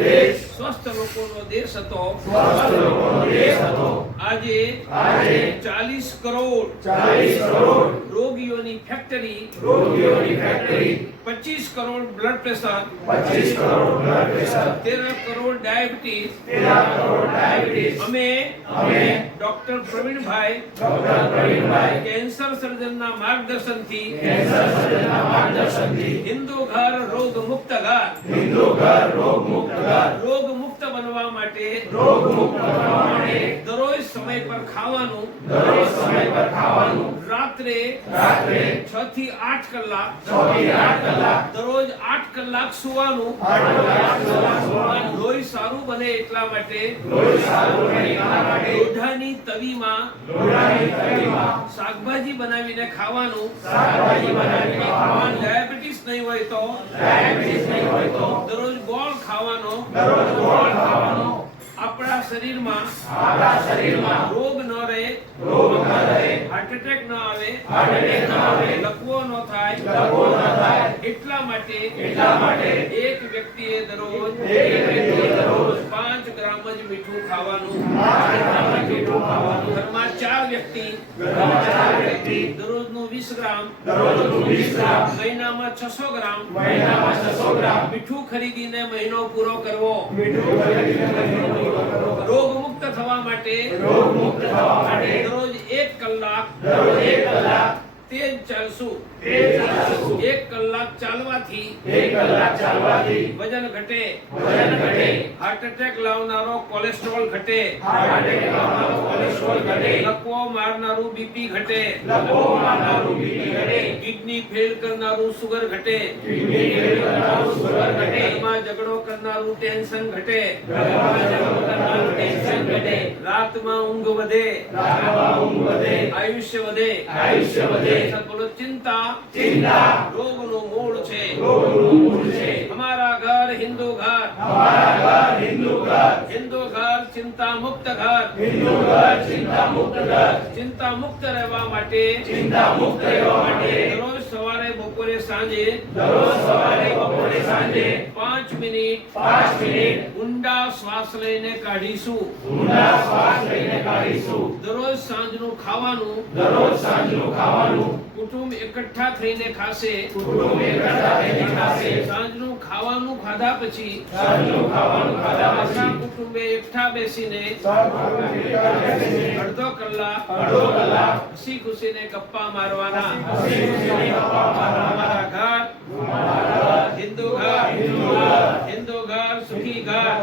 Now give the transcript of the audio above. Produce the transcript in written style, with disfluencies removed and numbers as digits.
દેશ સ્વસ્થ લોકોનો દેશ હતો. સ્વસ્થ લોકોનો દેશ હતો. આજે 40 કરોડ રોગીઓની factory, 25 crore blood pressure, 13 crore diabetes. અમે ડોક્ટર પ્રવીણભાઈ કેન્સર સર્જનના માર્ગદર્શનથી હિન્દુ ઘર રોગ મુક્ત ઘર રોગ મુક્ત બનવા માટે દરરોજ સમય પર ખાવાનું, રાત્રે 6 થી 8 કલાક, દરરોજ 8 કલાક સુવાનું, લોહી સારું બને એટલા માટે લોઢાની તવીમાં શાકભાજી બનાવીને ખાવાનું, ડાયાબિટીસ નહીં હોય તો દરરોજ ગોળ ખાવાનો, આપણા શરીરમાં રોગ ન રહે, હાર્ટ એટેક ન આવે, લકવો ન થાય, એટલા માટે એક વ્યક્તિએ દરરોજ 5 ગ્રામ જ મીઠું ખાવાનું. ઘરમાં 4 વ્યક્તિ દરરોજનું 20 ગ્રામ, મહિનામાં 600 ગ્રામ મીઠું ખરીદીને મહિનો પૂરો કરવો. રોગ મુક્ત થવા માટે દરરોજ 1 કલાક તેજ ચાલશું. 1 કલાક ચાલવાથી વજન ઘટે, હાર્ટ એટેક લાવનારો કોલેસ્ટ્રોલ ઘટે, લકવો મારનારું બીપી ઘટે, કિડની ફેલ કરનારું સુગર ઘટે, ઘરમાં ઝઘડો કરનારું ટેન્શન ઘટે, રાતમાં ઊંઘ વધે, આયુષ્ય વધે. બોલો ચિંતા રોગનું મૂળ છે. हमारा घर हिंदू घर, हिंदू घर चिंता मुक्त घर. चिंता मुक्त રહેવા માટે દરરોજ સવારે બપોરે સાંજે 5 મિનિટ ઊંડા શ્વાસ લઈને કાઢીશું. દરરોજ સાંજનું ખાવાનું કુટુંબ એકઠા થઈને ખાશે. સાંજનું ખાવાનું ખાધા પછી આખા કુટુંબે એકઠા બેસીને અડધો કલાક હસી ખુશીને ગપ્પા મારવાના. हमारा घर हिंदू घर, हिंदू घर सुखी घर.